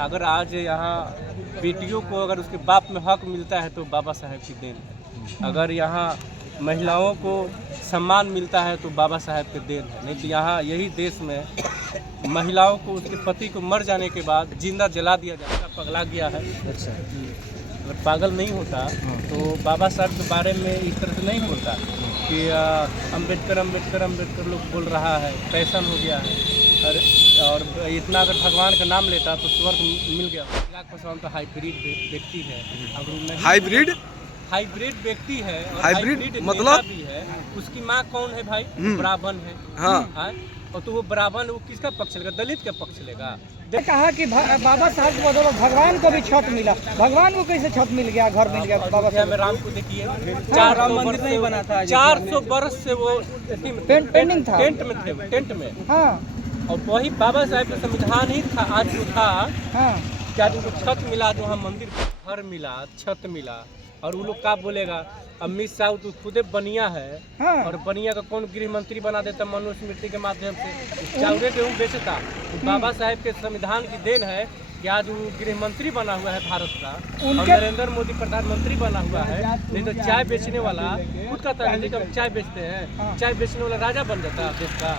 अगर आज यहाँ बेटियों को अगर उसके बाप में हक मिलता है तो बाबा साहेब की देन है। अगर यहाँ महिलाओं को सम्मान मिलता है तो बाबा साहेब के देन है। नहीं तो यहाँ यही देश में महिलाओं को उसके पति को मर जाने के बाद जिंदा जला दिया जाता, पगला गया है। अच्छा, अगर पागल नहीं होता तो बाबा साहब के बारे में इस तरह से नहीं बोलता कि अम्बेडकर अम्बेडकर अम्बेडकर लोग बोल रहा है, फैशन हो गया है। और इतना अगर भगवान का नाम लेता तो स्वर्ग मिल गया। चिराग पासवान तो हाइब्रिड व्यक्ति है। अगर हाइब्रिड व्यक्ति है और हाइब्रिड मतलब भी है। उसकी माँ कौन है भाई? ब्राह्मण है। हाँ। और तो वो ब्राह्मण वो किसका पक्ष लेगा? दलित का पक्ष लेगा। कहा कि बाबा साहब के बदौलत भगवान को भी छत मिला। भगवान को कैसे छत मिल गया, घर मिल गया? बाबा साहब राम को देखिए, 400 मंदिर नहीं बना था, 400 वर्ष से वो पेंडिंग था, टेंट में थे, टेंट में। हाँ। और वही बाबा साहब का संविधान ही था आज जो था। हाँ। क्या उनको छत मिला, जो हम मंदिर घर मिला, छत मिला। और वो लोग क्या बोलेगा? अमित शाह तो खुदे बनिया है। हाँ। और बनिया का कौन गृह मंत्री बना देता मनुस्मृति के माध्यम से? चावरे गेहूँ बेचता। तो बाबा साहेब के संविधान की देन है कि आज वो गृह मंत्री बना हुआ है भारत का। और नरेंद्र मोदी प्रधानमंत्री बना हुआ है। नहीं तो चाय बेचने वाला खुद का था कि हम चाय बेचते हैं, चाय बेचने वाला राजा बन जाता देश का।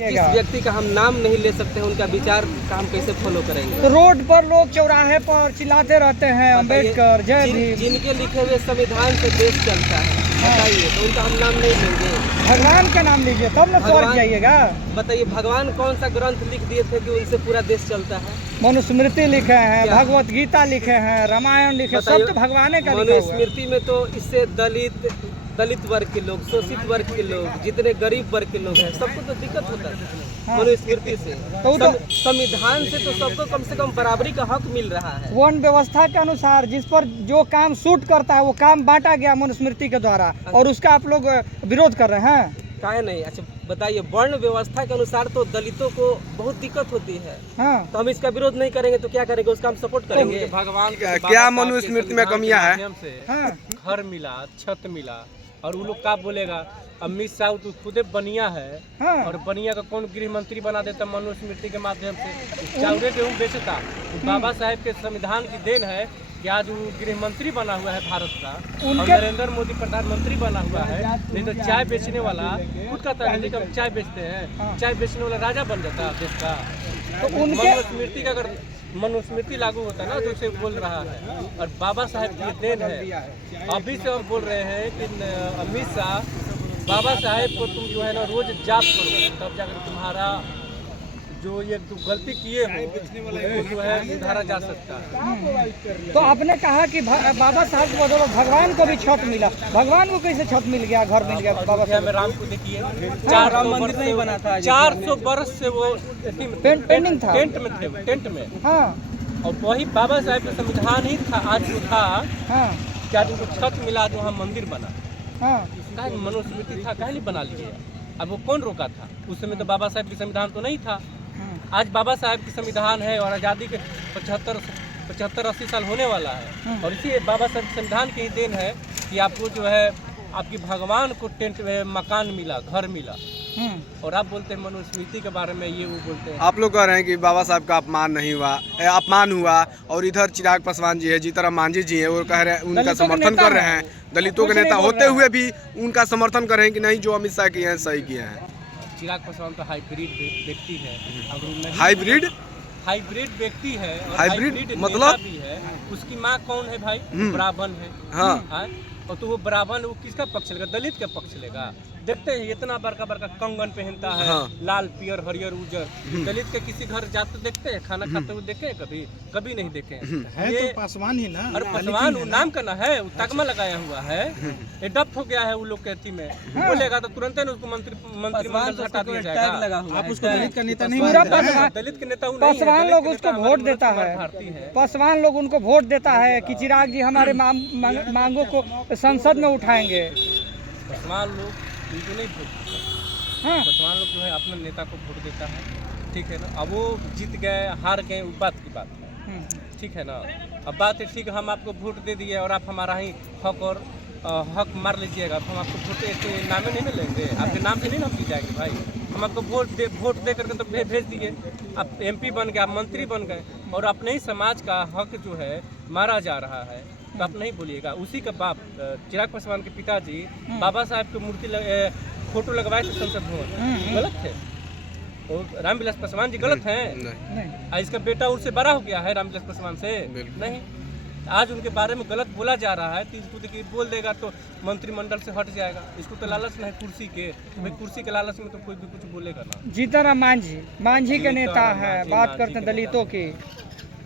जिस व्यक्ति का हम नाम नहीं ले सकते हैं, उनका विचार का हम कैसे फॉलो करेंगे? तो रोड पर लोग चौराहे पर चिल्लाते रहते हैं अम्बेडकर जय भीम। जिनके लिखे हुए संविधान से देश चलता है, बताइए, तो उनका हम नाम नहीं लेंगे। भगवान का नाम लीजिए तब न स्वर्ग जाइएगा। बताइए, भगवान कौन सा ग्रंथ लिख दिए थे कि उनसे पूरा देश चलता है? मनुस्मृति लिखे हैं, भगवत गीता लिखे हैं, रामायण लिखे, सब तो भगवान का। मनुस्मृति में तो इससे दलित वर्ग के लोग, शोषित वर्ग के लोग, जितने गरीब वर्ग के लोग हैं, सबको तो दिक्कत होता है मनुस्मृति से। तो संविधान से तो सबको कम से कम बराबरी का हक मिल रहा है। वन व्यवस्था के अनुसार जिस पर जो काम सूट करता है वो काम बांटा गया मनुस्मृति के द्वारा, और उसका आप लोग विरोध कर रहे हैं। काहे नहीं? अच्छा बताइए, वर्ण व्यवस्था के अनुसार तो दलितों को बहुत दिक्कत होती है। हाँ। तो हम इसका विरोध नहीं करेंगे तो क्या करेंगे? उसका हम सपोर्ट करेंगे। भगवान क्या मनुस्मृति में कमियां है? हाँ। घर मिला, छत मिला। और वो लोग क्या बोलेगा? अमित शाह तो खुदे बनिया है। हाँ। और बनिया का कौन गृह मंत्री बना देता मनुस्मृति के माध्यम से? चावरे गेहूँ बेचता। तो बाबा साहेब के संविधान की देन है कि आज वो गृह मंत्री बना हुआ है भारत का। और नरेंद्र मोदी प्रधानमंत्री बना हुआ है। नहीं तो चाय बेचने वाला खुद का था कि हम चाय बेचते हैं, चाय बेचने वाला राजा बन जाता देश का। तो मनुस्मृति का अगर मनुस्मृति लागू होता ना तो उसे बोल रहा है। और बाबा साहेब की देन है। अभी से और बोल रहे हैं कि अमित शाह, बाबा साहेब को तुम जो है ना रोज जाप करो, तब जाकर तुम्हारा जो ये गलती किए हो वो जो है सुधारा जा सकता है। तो आपने कहा कि बाबा साहब के बदौलत भगवान को भी छत मिला। भगवान को कैसे छत मिल गया, घर मिल गया? बाबा साहब राम को देखिए, 400 मंदिर नहीं बना था, 400 वर्ष से वो पेंडिंग था, टेंट में थे, टेंट में। हाँ। और वही बाबा साहेब का संविधान ही था आज जो था। हाँ। क्या उनको छत मिला, जो हम मंदिर बना। हाँ। मनुस्मृति था, कहीं नहीं बना लीजिए। अब वो कौन रोका था? उस समय तो बाबा साहेब की संविधान तो नहीं था। आज बाबा साहेब की संविधान है और आज़ादी के 75-80 साल होने वाला है। और इसी बाबा साहेब के संविधान की ही देन है कि आपको जो है आपकी भगवान को टेंट में मकान मिला, घर मिला। और आप बोलते हैं मनुस्मृति के बारे में, ये वो बोलते हैं। आप लोग कह रहे हैं कि बाबा साहब का अपमान हुआ। और इधर चिराग पासवान जी है, जीतनराम मांझी जी है, वो कह रहे हैं उनका समर्थन कर रहे हैं। दलितों के नेता होते हुए भी उनका समर्थन कर रहे हैं कि नहीं, जो अमित शाह किए हैं सही किए हैं। चिराग पासवान तो हाइब्रिड व्यक्ति है। हाइब्रिड व्यक्ति है। हाइब्रिड मतलब भी है। उसकी माँ कौन है भाई? ब्राह्मण है। हाँ। और तो वो ब्राह्मण वो किसका पक्ष लेगा? दलित का पक्ष लेगा। देखते हैं इतना बड़का बड़का कंगन पहनता है। हाँ। लाल पियर हरियर उजर। दलित के किसी घर जाते देखते हैं, खाना खाते हुए देखे? कभी नहीं देखे। है तो पासवान ही ना। और पासवान वो नाम का ना है, वो तगमा लगाया हुआ है। ये डफ हो गया है वो लोग कहती में। बोलेगा तो तुरंत उसको मंत्रिमंडल से हटा दिया जाएगा। आप उसको दलित का नेता नहीं? दलित के नेता पासवान लोग उसको वोट देता है। पासवान लोग उनको वोट देता है कि चिराग जी हमारे मांगों को संसद में उठाएंगे। पासवान लोग उनको नहीं वोट देता। पासवान लोग जो है अपने नेता को वोट देता है, ठीक है ना। अब वो जीत गए हार गए, वो बात की बात है, ठीक है ना। अब बात है ठीक है, हम आपको वोट दे दिए और आप हमारा ही हक और हक मार लीजिएगा, तो हम आपको वोट नाम नहीं ना लेंगे, आपके नाम से नहीं ना हम जीत जाएंगे भाई। हम आपको वोट दे करके तो भेज दिए, आप MP बन गए, आप मंत्री बन गए, और अपने ही समाज का हक जो है मारा जा रहा है, तो आप नहीं बोलिएगा। उसी का बाप चिराग पासवान के पिताजी बाबा साहब की मूर्ति फोटो लगवाए थे संसद भवन, गलत थे। और रामविलास पासवान जी गलत हैं? इसका बेटा उनसे बड़ा हो गया है रामविलास पासवान से? नहीं। आज उनके बारे में गलत बोला जा रहा है, तो इसको देखिए बोल देगा तो मंत्रिमंडल से हट जाएगा। इसको तो लालच नहीं कुर्सी के, भाई कुर्सी के लालच में तो कोई भी कुछ बोलेगा ना। जीतनराम मांझी के नेता है, बात करते हैं दलितों की,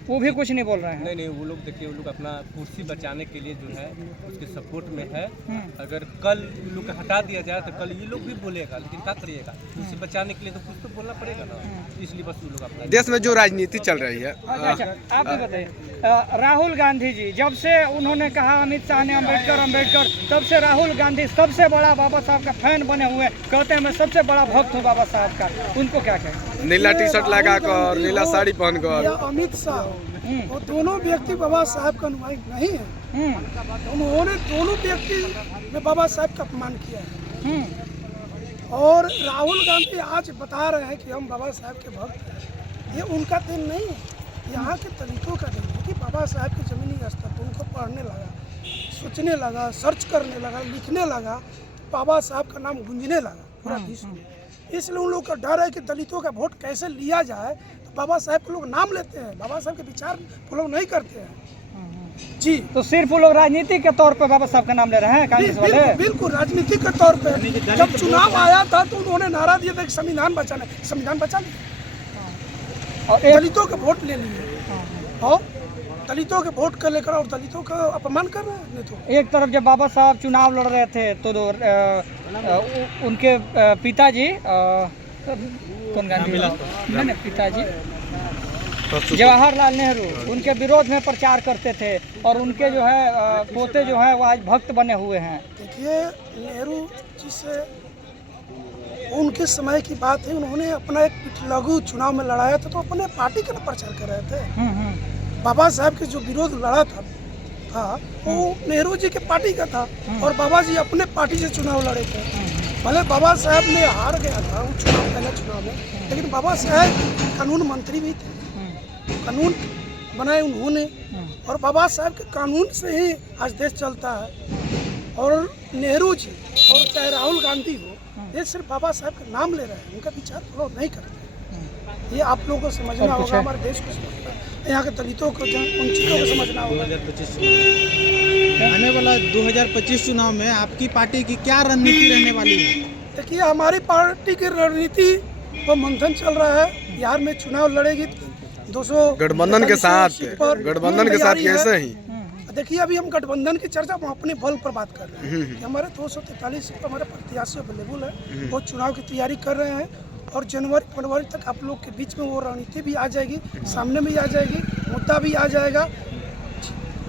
वो भी कुछ नहीं बोल रहे हैं। नहीं, वो लोग देखिए, वो लोग अपना कुर्सी बचाने के लिए जो है उसके सपोर्ट में है। अगर कल लोग हटा दिया जाए तो कल ये लोग भी बोलेगा, लेकिन क्या करिएगा, कुर्सी बचाने के लिए तो कुछ तो बोलना पड़ेगा ना, इसलिए बस वो लोग अपना। देश में जो राजनीति चल रही है, अच्छा आप भी बताइए, राहुल गांधी जी जब से उन्होंने कहा अमित शाह ने अम्बेडकर, तब से राहुल गांधी सबसे बड़ा बाबा साहब का फैन बने हुए, कहते हैं मैं सबसे बड़ा भक्त हूँ बाबा साहब का, उनको क्या कहें? नीला टी-शर्ट लगाकर, नीला साड़ी पहनकर। अमित शाह वो दोनों व्यक्ति बाबा साहब का अनुयायी नहीं है। उन्होंने दोनों व्यक्ति में बाबा साहब का अपमान किया है। और राहुल गांधी आज बता रहे हैं कि हम बाबा साहब के भक्त हैं। ये उनका दिन नहीं है, यहाँ के दलितों का दिन है कि बाबा साहब के जमीनी स्तर पर उनको पढ़ने लगा, सोचने लगा, सर्च करने लगा, लिखने लगा, बाबा साहब का नाम गूंजने लगा पूरा विश्व में। इसलिए उन लोग का डर है कि दलितों का वोट कैसे लिया जाए, तो बाबा साहब के लोग नाम लेते हैं, बाबा साहब के विचार वो लोग नहीं करते हैं। जी, तो सिर्फ वो लोग राजनीति के तौर पर बाबा साहब का नाम ले रहे हैं कांग्रेस वाले? बिल्कुल राजनीति के तौर पे। जब चुनाव आया था तो उन्होंने नारा दिया था कि संविधान बचाना, संविधान बचा लिया और दलितों के वोट ले लिए, और दलितों के वोट कर लेकर और दलितों का अपमान कर रहे हैं। तो एक तरफ जब बाबा साहब चुनाव लड़ रहे थे तो उनके पिताजी कौन गांधी नहीं पिताजी जवाहरलाल नेहरू उनके विरोध में प्रचार करते थे, और उनके जो है पोते जो है वो आज भक्त बने हुए हैं। देखिए, नेहरू जी से उनके समय की बात है, उन्होंने अपना एक लघु चुनाव में लड़ाया था, तो अपने पार्टी का प्रचार कर रहे थे। बाबा साहब के जो विरोध लड़ा था वो नेहरू जी के पार्टी का था, और बाबा जी अपने पार्टी से चुनाव लड़े थे। भले बाबा साहब ने हार गया था वो चुनाव, पहले चुनाव में, लेकिन बाबा साहब कानून मंत्री भी थे, कानून बनाए उन्होंने, और बाबा साहब के कानून से ही आज देश चलता है। और नेहरू जी और चाहे राहुल गांधी हो, ये सिर्फ बाबा साहब का नाम ले रहे हैं, उनका विचार फॉलो नहीं करते। ये आप लोगों को समझना होगा, हमारे देश को समझना, यहाँ के दलितों को, वंचितों को समझना होगा। आने वाला 2025 चुनाव में आपकी पार्टी की क्या रणनीति रहने वाली है? देखिए, हमारी पार्टी की रणनीति पर मंथन चल रहा है। बिहार में चुनाव लड़ेगी 200 गठबंधन के साथ कैसे ही। देखिए, अभी हम गठबंधन की चर्चा हम अपने बल पर बात कर रहे हैं कि हमारे 243 सीट पर हमारे प्रत्याशी अवेलेबल है, वो चुनाव की तैयारी कर रहे हैं, और जनवरी फरवरी तक आप लोग के बीच में वो रणनीति भी आ जाएगी, सामने भी आ जाएगी, मुद्दा भी आ जाएगा।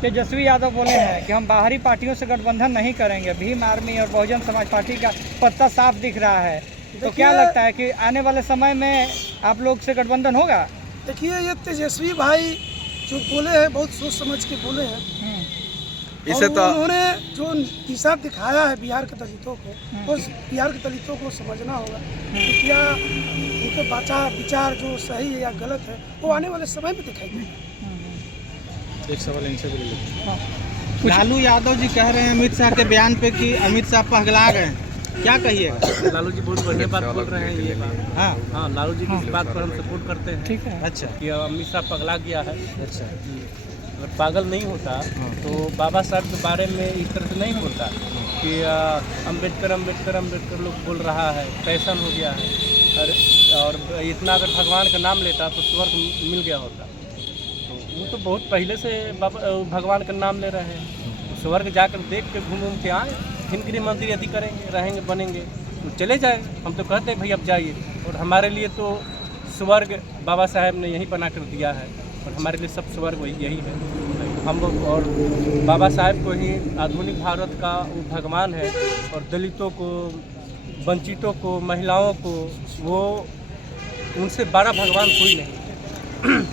तेजस्वी यादव बोले हैं कि हम बाहरी पार्टियों से गठबंधन नहीं करेंगे, भीम आर्मी और बहुजन समाज पार्टी का पत्ता साफ दिख रहा है, तो क्या लगता है कि आने वाले समय में आप लोग से गठबंधन होगा? देखिए, ये तेजस्वी भाई जो बोले हैं बहुत सोच समझ के बोले हैं, इसे तो उन्होंने जो दिशा दिखाया है बिहार के दलितों को, वो बिहार के दलितों को समझना होगा कि क्या उनके विचार जो सही है या गलत है, वो आने वाले समय में दिखाई देगा। एक सवाल इनसे भी ले लेते। लालू यादव जी कह रहे हैं अमित शाह के बयान पे कि अमित शाह पगला गए, क्या कहिएगा? लालू जी बहुत बढ़िया बात बोल रहे हैं, ये बात। हाँ, लालू जी की इस बात पर हम सपोर्ट करते हैं। ठीक है, अच्छा, कि अमित शाह पगला गया है। अच्छा, अगर पागल नहीं होता तो बाबा साहब के बारे में इस तरह से नहीं बोलता कि अम्बेडकर लोग बोल रहा है, फैशन हो गया है। और इतना अगर भगवान का नाम लेता तो स्वर्ग मिल गया होता। तो वो तो बहुत पहले से भगवान का नाम ले रहे हैं, तो स्वर्ग जाकर देख के घूम के आए, फिर गृह मंत्री यदि करेंगे, रहेंगे, बनेंगे तो चले जाए। हम तो कहते हैं भाई अब जाइए, और हमारे लिए तो स्वर्ग बाबा साहब ने यही बना कर दिया है, और हमारे लिए सब स्वर्ग वही यही है। हम और बाबा साहब को ही आधुनिक भारत का वो भगवान है, और दलितों को, वंचितों को, महिलाओं को, वो उनसे बड़ा भगवान कोई नहीं।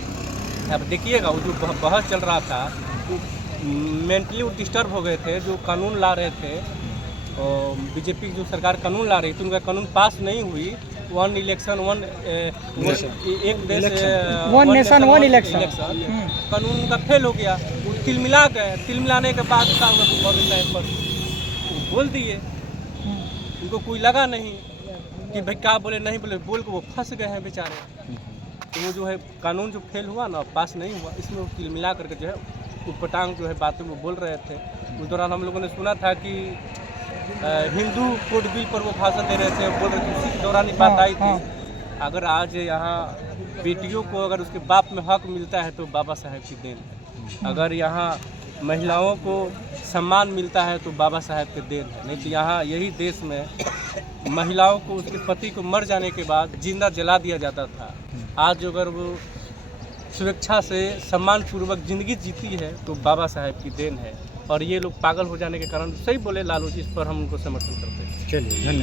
अब देखिएगा, वो जो बहस चल रहा था, वो मेंटली वो डिस्टर्ब हो गए थे, जो कानून ला रहे थे, और बीजेपी की जो सरकार कानून ला रही थी, उनका कानून पास नहीं हुई, वन इलेक्शन वन एक देश वन नेशन वन इलेक्शन। कानून का फेल हो गया। वो तिलमिला गए, तिलमिलाने के बाद क्या हुआ कि मोदी साहब पर वो बोल दिए, उनको कोई लगा नहीं कि भाई क्या बोले नहीं बोले, बोल के वो फंस गए हैं बेचारे। तो वो जो है कानून जो फेल हुआ ना, पास नहीं हुआ, इसमें वो तिलमिला करके जो है उटपटांग जो है बातें वो बोल रहे थे। उस दौरान हम लोगों ने सुना था कि हिंदू कोड बिल पर वो भाषण दे रहे थे, बोल रहे थे, उसी के दौरान ही बात आई थी। अगर आज यहाँ बेटियों को अगर उसके बाप में हक मिलता है तो बाबा साहेब की देन है। अगर यहाँ महिलाओं को सम्मान मिलता है तो बाबा साहेब के देन है। नहीं तो यहाँ यही देश में महिलाओं को उसके पति को मर जाने के बाद जिंदा जला दिया जाता था। आज अगर वो सुरक्षा से सम्मानपूर्वक ज़िंदगी जीती है तो बाबा साहेब की देन है। और ये लोग पागल हो जाने के कारण सही बोले लालू जी, इस पर हम उनको समर्थन करते हैं। चलिए धन्यवाद।